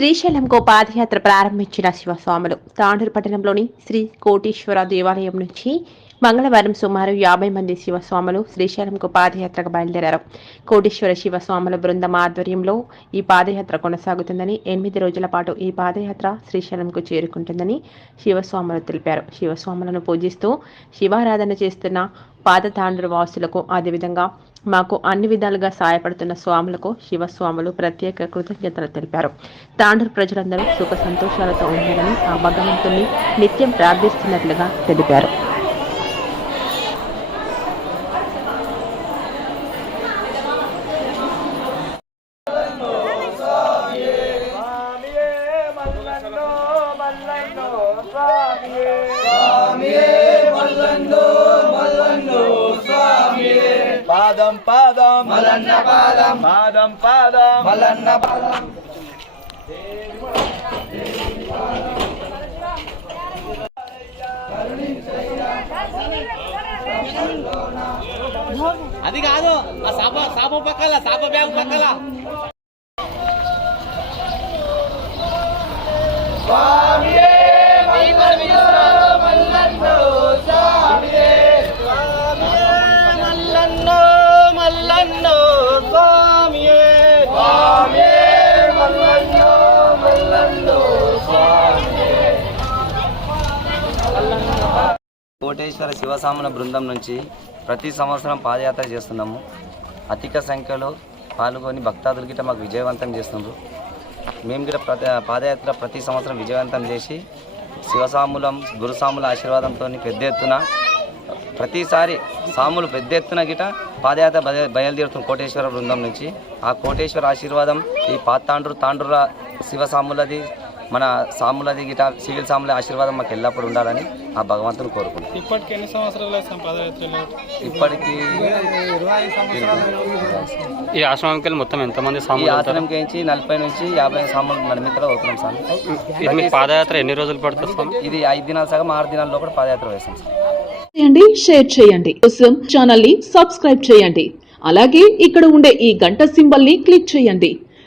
శ్రీశైలంకు పాదయాత్ర ప్రారంభించిన శివస్వాములు తాండూరు పట్టణంలోని శ్రీ కోటీశ్వర దేవాలయం నుంచి మంగళవారం సుమారు యాభై మంది శివస్వాములు శ్రీశైలంకు పాదయాత్రకు బయలుదేరారు. కోటీశ్వర శివస్వాముల బృందం ఆధ్వర్యంలో ఈ పాదయాత్ర కొనసాగుతుందని ఎనిమిది రోజుల పాటు ఈ పాదయాత్ర శ్రీశైలంకు చేరుకుంటుందని శివస్వాములు తెలిపారు. శివస్వాములను పూజిస్తూ శివారాధన చేస్తున్న పాదతాండ్రు వాసులకు అదేవిధంగా మాకు అన్ని విధాలుగా సహాయపడుతున్న స్వాములకు శివస్వాములు ప్రత్యేక కృతజ్ఞతలు తెలిపారు. తాండూరు ప్రజలందరూ సుఖ సంతోషాలతో ఉండాలని ఆ భగవంతుని నిత్యం ప్రార్థిస్తున్నట్లుగా తెలిపారు. స్వామియే పాదం పాదం. మలన్న పాదం. పాదం పాదం. మలన్న పాదం. అది కాదు ఆ సాప సాప పక్కల సాప బ్యాగ్ పక్కల. స్వామియే కోటేశ్వర శివసాముల బృందం నుంచి ప్రతి సంవత్సరం పాదయాత్ర చేస్తున్నాము. అధిక సంఖ్యలో పాల్గొని భక్తాదులు గిట్ట మాకు విజయవంతం చేస్తున్నారు. మేము గిట్ట పాదయాత్ర ప్రతి సంవత్సరం విజయవంతం చేసి శివసాములం గురుసాముల ఆశీర్వాదంతో పెద్ద ఎత్తున ప్రతిసారి సాములు పెద్ద ఎత్తున గిట పాదయాత్ర బయ- బయలుదేరుతున్న కోటేశ్వర బృందం నుంచి ఆ కోటేశ్వర ఆశీర్వాదం ఈ పాతాండ్రు తాండ్రుల శివసాములది మన సాములది గిట సివిల్ సాముల ఆశీర్వాదం మాకు ఎల్లప్పుడూ ఉండాలని ఆ భగవంతుని కోరుకుంటున్నాం. ఇప్పటికి ఎన్ని సంవత్సరాలు ఇప్పటికీ ఈ ఆశ్రమానికి వెళ్ళి మొత్తం ఎంతమంది సాములు ఉంటారు ఆశ్రమంకి నుంచి నలభై నుంచి యాభై సాములు మన మిత్రులు అవుతున్నాం సార్. ఇది మీ పాదయాత్ర ఎన్ని రోజులు పడుతుంది ఇది ఐదు దినాల సగం ఆరు దినాల లోపల పాదయాత్ర వేస్తాం సార్. చేయండి షేర్ చేయండి. కోసం ఛానల్ని సబ్స్క్రైబ్ చేయండి. అలాగే ఇక్కడ ఉండే ఈ గంట సింబల్ని క్లిక్ చేయండి.